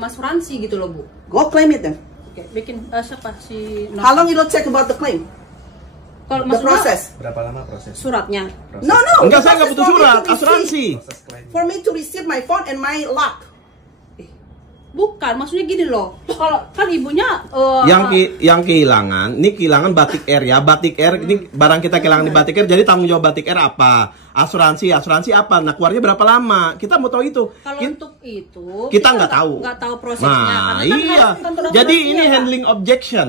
asuransi gitu loh, Bu. Go claim it then. Oke, bikin siapa si How long it will take about the claim? Kalau The process. Berapa lama proses? suratnya? Proses. No. Enggak, saya nggak The butuh process surat, for me to asuransi. Proses klaim. For me to receive my phone and my lock. Bukan, maksudnya gini loh. Kalau kan ibunya Yang kehilangan, ini kehilangan Batik Air ya. Batik Air ini barang kita kehilangan di Batik Air, jadi tanggung jawab Batik Air apa? Asuransi apa? Nah, keluarnya berapa lama? Kita mau tahu itu. kalau untuk itu kita nggak tahu. Nggak tahu prosesnya. Nah, karena kan iya. harus kantor Jadi asuransinya, ini Pak. handling objection.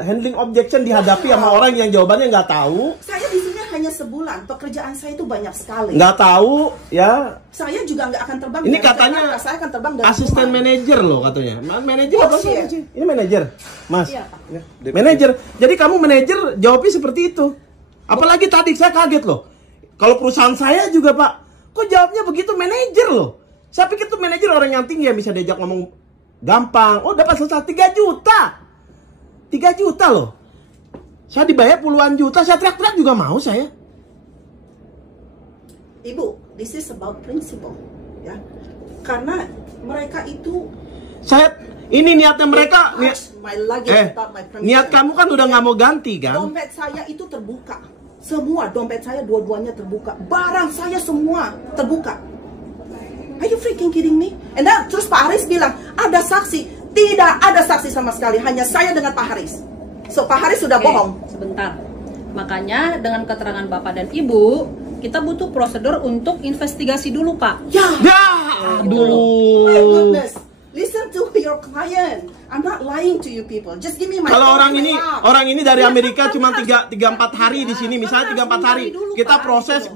Handling objection dihadapi sama orang yang jawabannya nggak tahu. Saya di sini hanya sebulan. Pekerjaan saya itu banyak sekali. Nggak tahu, ya. Saya juga nggak akan terbang. Ini dari katanya Jakarta. Saya akan terbang dari asisten rumah. manajer loh katanya. Manajer apa Bullshit. sih? Ini manajer, Mas. Iya, Pak. Manajer. Jadi kamu manajer jawabnya seperti itu. Apalagi tadi saya kaget loh. Kalau perusahaan saya juga, Pak, kok jawabnya begitu manajer loh. Saya pikir tuh manajer orang yang tinggi yang bisa diajak ngomong gampang. Oh, dapat selesai 3 juta. 3 juta loh. Saya dibayar puluhan juta, saya teriak-teriak juga mau saya. Ibu, this is about principle, ya. Karena mereka itu Ini niatnya mereka, my luggage without my permission. niat kamu kan udah nggak mau ganti kan? Dompet saya itu terbuka. Semua dompet saya dua-duanya terbuka. Barang saya semua terbuka. Are you freaking kidding me? And then, terus Pak Haris bilang, ada saksi. Tidak ada saksi sama sekali. Hanya saya dengan Pak Haris. So, Pak Haris sudah bohong. Sebentar. Makanya dengan keterangan Bapak dan Ibu, kita butuh prosedur untuk investigasi dulu, Pak. Ya. Ya, My aduh. goodness. Listen to your client. I'm not lying to you people. Just give me my Kalau phone and my orang lock. ini dari Ya, Amerika kan cuma harus- 3-4 hari di sini, misalnya 3-4 hari. dulu, Kita Pak, proses,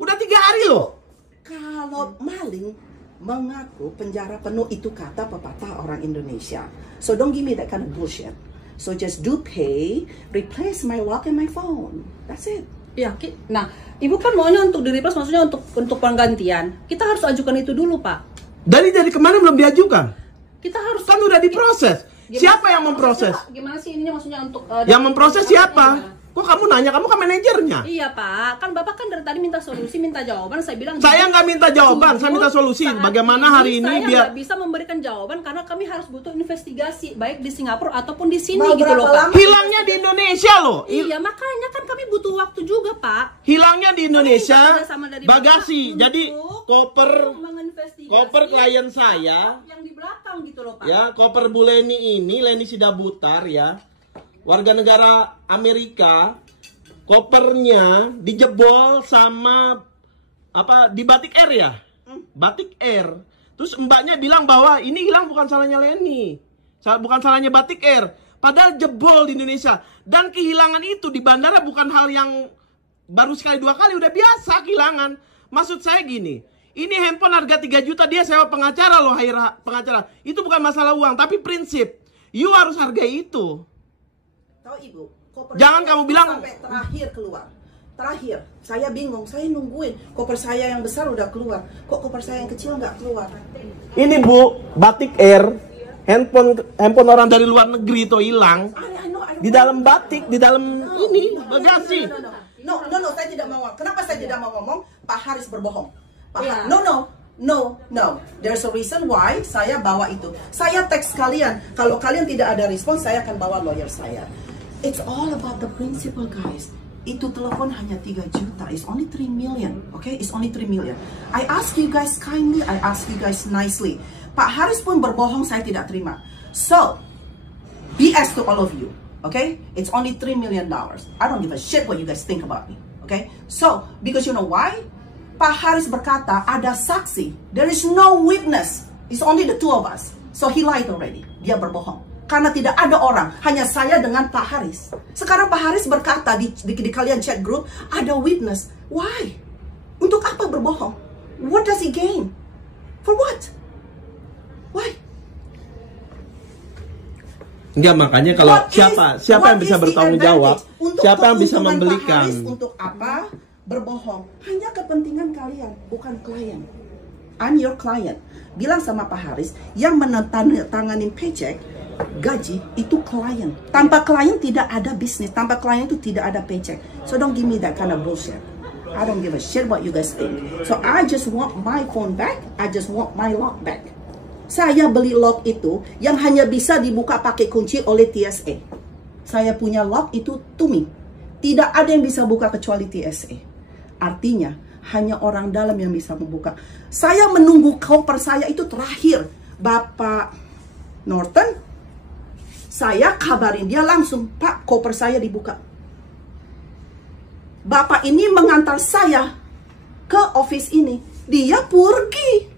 udah 3 hari loh. Kalau maling mengaku penjara penuh itu kata pepatah orang Indonesia. So don't give me that kind of bullshit. So just do pay, replace my lock and my phone. That's it. Ya, nah, Ibu kan maunya untuk di-replace, maksudnya untuk penggantian. Kita harus ajukan itu dulu, Pak. Dari kemarin belum diajukan. Kita harus Kan udah diproses. Siapa yang memproses? Gimana sih ininya maksudnya untuk Yang memproses siapa? Kok kamu nanya? Kamu kan manajernya. Iya, Pak. Kan Bapak kan dari tadi minta solusi, minta jawaban. Saya bilang Saya nggak minta jawaban, saya minta solusi. Saat Bagaimana hari ini saya biar nggak bisa memberikan jawaban karena kami harus butuh investigasi baik di Singapura ataupun di sini Mau gitu loh, berapa Pak. lama? hilangnya di Indonesia loh. Iya, makanya kan kami butuh waktu juga, Pak. Hilangnya di Indonesia Kami minta kerjasama dari bagasi. Bapak Jadi untuk koper menginvestigasi klien saya yang di belakang gitu loh, Pak. ya, koper Bu Leni ini, Leni Sidabutar ya, warga negara Amerika. Kopernya dijebol sama di Batik Air ya? Batik Air. Terus mbaknya bilang bahwa ini hilang bukan salahnya Leni. Bukan salahnya Batik Air. Padahal jebol di Indonesia. Dan kehilangan itu di bandara bukan hal yang baru sekali 2 kali, udah biasa kehilangan. Maksud saya gini, ini handphone harga 3 juta, dia sewa pengacara loh, pengacara. Itu bukan masalah uang, tapi prinsip. You harus hargai itu. Tahu Ibu? Koper Jangan saya kamu bilang- sampai terakhir keluar. Terakhir, saya bingung, saya nungguin. Koper saya yang besar udah keluar. Kok koper saya yang kecil nggak keluar? Ini Bu, Batik Air, handphone orang dari luar negeri itu hilang. I know, Di dalam batik, di dalam ini bagasi. No, saya tidak mau ngomong. Kenapa saya tidak mau ngomong? Pak Haris berbohong. Iya. No. There's a reason why saya bawa itu. Saya teks kalian. Kalau kalian tidak ada respon, saya akan bawa lawyer saya. It's all about the principle, guys. Itu telepon hanya 3 juta. It's only 3 million. Okay? It's only 3 million. I ask you guys kindly. I ask you guys nicely. Pak Haris pun berbohong, saya tidak terima. So, BS to all of you. Okay? It's only $3 million. I don't give a shit what you guys think about me. Okay? So, because you know why? Pak Haris berkata, ada saksi. There is no witness. It's only the 2 of us. So, he lied already. Dia berbohong. Karena tidak ada orang. Hanya saya dengan Pak Haris. Sekarang Pak Haris berkata di kalian chat group, ada witness. Why? Untuk apa berbohong? What does he gain? For what? Why? Enggak, makanya kalau siapa yang bisa bertanggung jawab, siapa yang bisa membelikan. Untuk apa berbohong? Hanya kepentingan kalian, bukan klien. I'm your client. Bilang sama Pak Haris, yang menandatanganin paycheck, gaji itu klien. Tanpa klien tidak ada bisnis. Tanpa klien itu tidak ada paycheck. So don't give me that kind of bullshit. I don't give a shit what you guys think. So I just want my phone back. I just want my lock back. Saya beli lock itu yang hanya bisa dibuka pakai kunci oleh TSA. Saya punya lock itu Tumi. Tidak ada yang bisa buka kecuali TSA. Artinya, hanya orang dalam yang bisa membuka. Saya menunggu koper saya itu terakhir. Bapak Norton, saya kabarin dia langsung, Pak, koper saya dibuka. Bapak ini mengantar saya ke office ini. Dia pergi.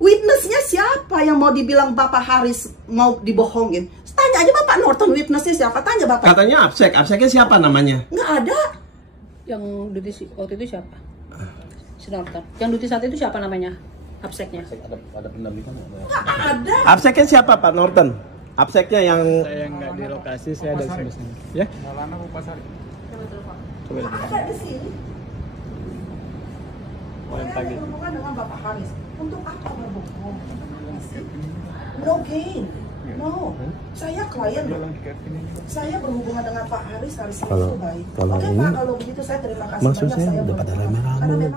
Witnessnya siapa yang mau dibilang Bapak Haris mau dibohongin? Tanya aja Bapak Norton, witnessnya siapa? Tanya Bapak. Katanya absek. Abseknya siapa namanya? Nggak ada. Yang duty waktu itu siapa? Si Norton. Yang duty saat itu siapa namanya? Abseknya. Ada pendampingan nggak? Nggak ada. Abseknya siapa Pak Norton? Abseknya yang Saya nggak di lokasi, saya ada di sini. Ya? Coba Ada di sini. Mulai Saya pagi. ada hubungan dengan Bapak Haris. Untuk apa berbohong? No gain. No. Saya klien. Saya berhubungan dengan Pak Haris itu baik. Oke Pak, kalau begitu saya terima kasih banyak. Saya udah pada berhubungan. rame-rame. Karena memang